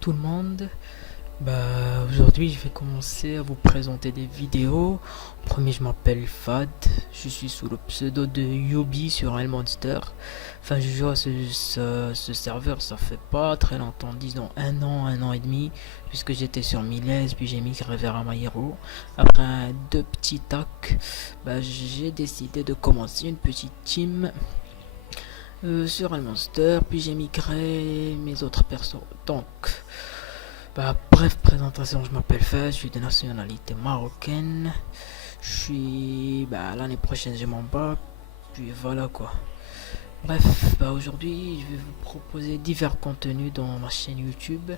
Tout le monde, aujourd'hui je vais commencer à vous présenter des vidéos. Premier, je m'appelle Fad, je suis sous le pseudo de Yobi sur Elmonster. Enfin, je joue à ce serveur, ça fait pas très longtemps, disons un an et demi, puisque j'étais sur Miles, puis j'ai migré vers Amayero. Après deux petits tacs, j'ai décidé de commencer une petite team sur Elmonster, puis j'ai migré mes autres persos. Donc, bref, présentation, je m'appelle Faz, je suis de nationalité marocaine. Je suis, l'année prochaine, j'ai mon bac, puis voilà quoi. Bref, aujourd'hui, je vais vous proposer divers contenus dans ma chaîne YouTube.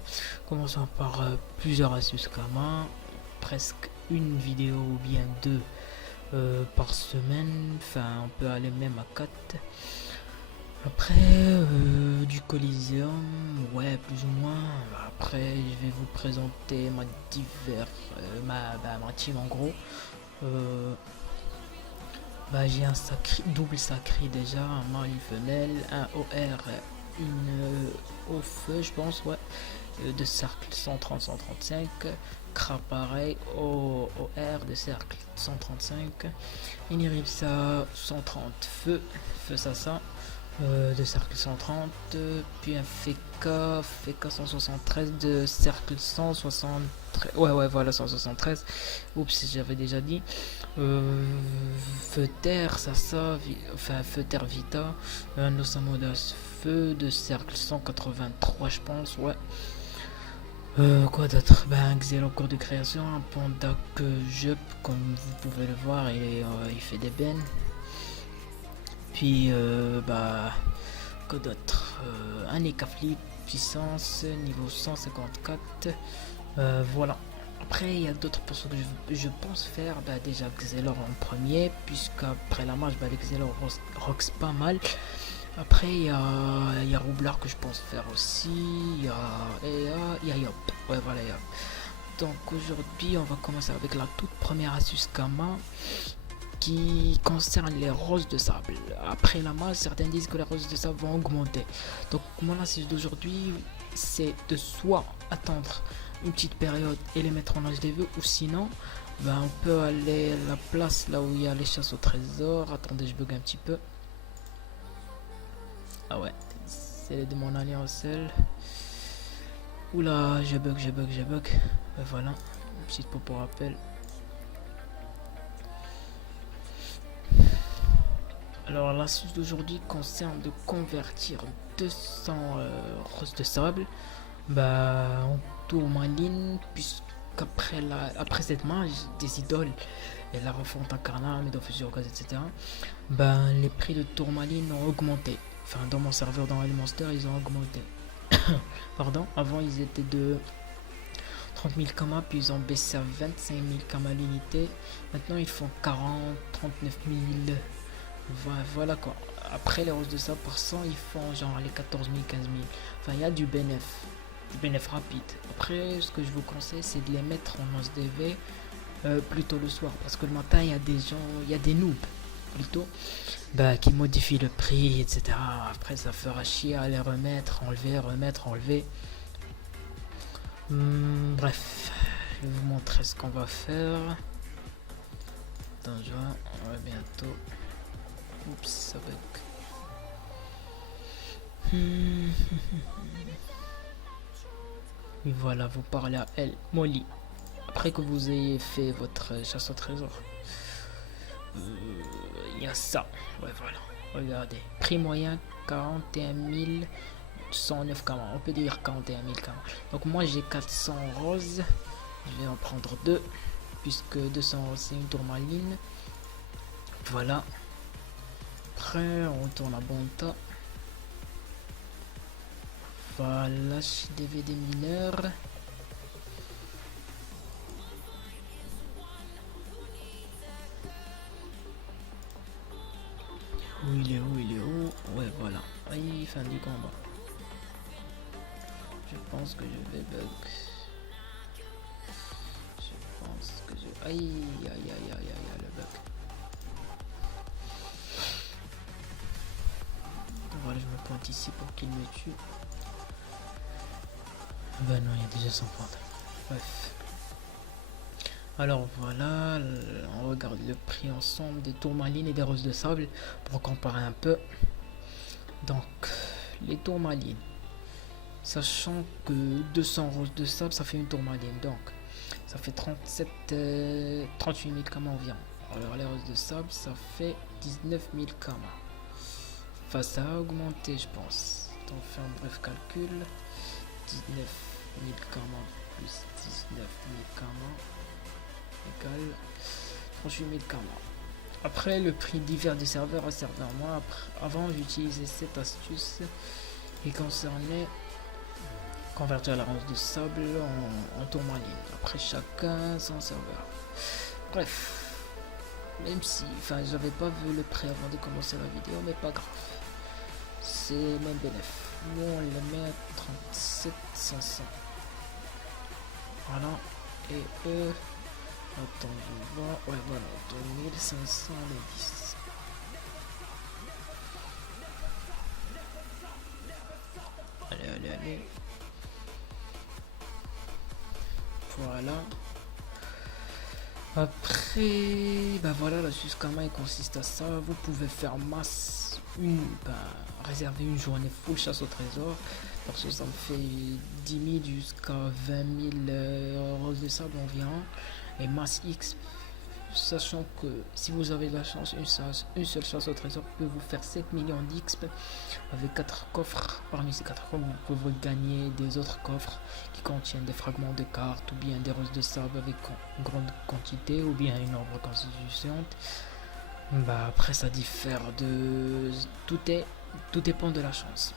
Commençons par plusieurs astuces Kama, presque une vidéo ou bien deux par semaine. Enfin, on peut aller même à 4. Après, du Coliseum, ouais, plus ou moins. Après, je vais vous présenter ma team en gros. J'ai un double sacré déjà, un mâle, une femelle, un OR, une au feu, je pense, ouais. De cercle 130-135, Cra pareil, OR de cercle 135, une Iripsa 130 feu ça. De cercle 130, puis un FK 173 de cercle 173, ouais voilà 173, oups j'avais déjà dit, feu terre feu terre vita, un Osamodas feu de cercle 183 je pense, ouais. Quoi d'autre, un Xel en cours de création, un Panda que Jup comme vous pouvez le voir, il fait des bennes. Puis quoi d'autre, un Ekaflip puissance niveau 154, voilà. Après il y a d'autres persos que je pense faire, déjà Xelor en premier, puisqu'après la match le Xelor rocks pas mal. Après il y a Roublard que je pense faire aussi, il y a Yop, ouais voilà Yop. Donc aujourd'hui on va commencer avec la toute première astuce Kama qui concerne les roses de sable. Après la masse, certains disent que les roses de sable vont augmenter. Donc mon astuce d'aujourd'hui, c'est de soit attendre une petite période et les mettre en HDV, ou sinon on peut aller à la place là où il y a les chasses au trésor. Attendez, je bug un petit peu. Ah ouais, c'est de mon alliance seul. Oula, je bug. Voilà, une petite pop pour rappel. Alors l'astuce d'aujourd'hui concerne de convertir 200 roses de sable en tourmaline, puisqu'après cette mage des idoles et la refonte incarnat, médofusure, gaz, etc. Les prix de tourmaline ont augmenté. Enfin, dans mon serveur dans Elmonster, ils ont augmenté. Pardon, avant ils étaient de 30 000 kamas, puis ils ont baissé à 25 000 kamas l'unité. Maintenant ils font 40, 39 000. Voilà quoi. Après les roses de sable par 100, ils font genre les 14 000, 15 000. Enfin, il y a du bénéf rapide. Après, ce que je vous conseille, c'est de les mettre en SDV plutôt le soir, parce que le matin, il y a des gens, il y a des noobs plutôt, qui modifient le prix, etc. Après, ça fera chier à les remettre, enlever. Bref, je vais vous montrer ce qu'on va faire. Attends, on va bientôt. Oups, ça bug. Et voilà, vous parlez à elle, Molly. Après que vous ayez fait votre chasse au trésor, il y a ça. Ouais, voilà. Regardez. Prix moyen 41 109 kamas. On peut dire 41 000 kamas. Donc moi j'ai 400 roses. Je vais en prendre 2. Puisque 200 c'est une tourmaline. Voilà. Après, on retourne à Bonta. Voilà, HDV des mineurs. Où il est où? Ouais, voilà. Aïe, fin du combat. Je pense que je vais bug. Aïe, le bug. pointe ici pour qu'il me tue. Ben non, il y a déjà 100 points. Bref. Alors voilà, on regarde le prix ensemble des tourmalines et des roses de sable pour comparer un peu. Donc, les tourmalines. Sachant que 200 roses de sable, ça fait une tourmaline. Donc, ça fait 38 000 kamas environ. Alors, les roses de sable, ça fait 19 000 kamas. Enfin, ça a augmenté, je pense. On fait un bref calcul. 19 000 kamas plus 19 000 kamas égale 38 000 kamas. Après, le prix divers du serveur à serveur. Moi, avant, j'utilisais cette astuce qui concernait convertir la rose de sable en tourmaline. Après, chacun son serveur. Bref, même si, enfin, j'avais pas vu le prix avant de commencer la vidéo, mais pas grave. C'est même bénéf. Nous, on le met à 37 500. Voilà. Et eux, attends, je vois. Ouais, voilà, de 1500 les 10. Allez, allez, allez. Voilà. Après, bah voilà, la Suscama il consiste à ça. Vous pouvez faire masse, réserver une journée full chasse au trésor. Parce que ça me fait 10 000 jusqu'à 20 000 roses de sable environ. Et masse X, sachant que si vous avez de la chance, une seule chasse au trésor peut vous faire 7 millions d'XP avec 4 coffres. Parmi ces 4 coffres, vous pouvez gagner des autres coffres qui contiennent des fragments de cartes ou bien des roses de sable avec une grande quantité ou bien une ombre constituante. Bah après ça diffère de... Tout dépend de la chance.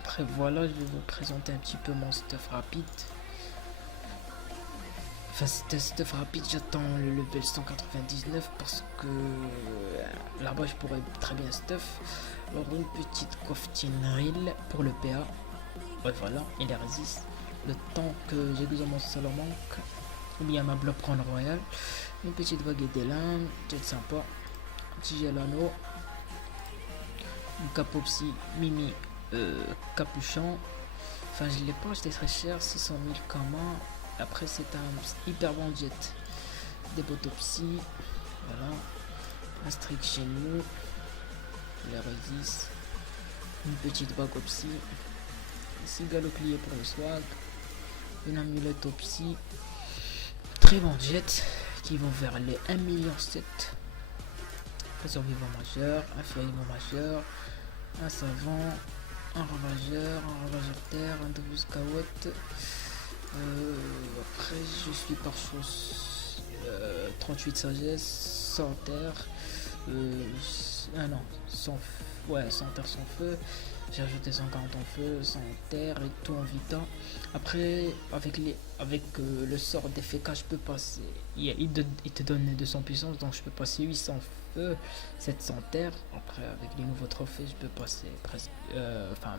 Après voilà, je vais vous présenter un petit peu mon stuff rapide. Enfin, c'était stuff rapide, j'attends le level 199 parce que là-bas je pourrais très bien stuff. Alors une petite cofftinerie pour le PA. Ouais voilà, il les résiste. Le temps que j'ai besoin de mon Salamanque ou bien ma bloc Crown Royal. Une petite vague des lames, c'est sympa. Un petit gel anneau. Une capopsie Mimi capuchon. Enfin je l'ai pas acheté très cher, 600 000 kamas. Après c'est un hyper bon jet. Des botopsies. Voilà. Un strict chez nous. Les résiste. Une petite bagopsie. Un cigale au plié pour le swag. Une amulette au psy. Très bon jet qui vont vers les 1,7 million. Un survivant majeur, un feuillement majeur, un savant, un ravageur terre, un double scout. Après je suis par chose 38 sagesse, sans terre, non, sans terre, sans feu. J'ai ajouté 140 en feu, 100 en terre et tout en vita. Après avec le sort d'FK je peux passer, il te donne 200 puissance, donc je peux passer 800 feu, 700 terre. Après avec les nouveaux trophées je peux passer presque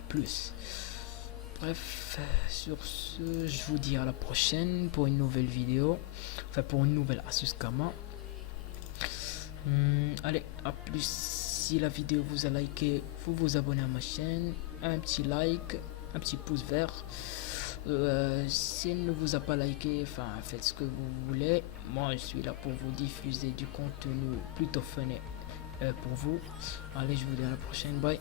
plus. Bref, sur ce, je vous dis à la prochaine pour une nouvelle vidéo, enfin pour une nouvelle astuce Kama. Allez, à plus. Si la vidéo vous a liké, vous vous abonnez à ma chaîne, un petit like, un petit pouce vert. Si elle ne vous a pas liké, enfin faites ce que vous voulez. Moi je suis là pour vous diffuser du contenu plutôt fun pour vous. Allez, je vous dis à la prochaine, bye.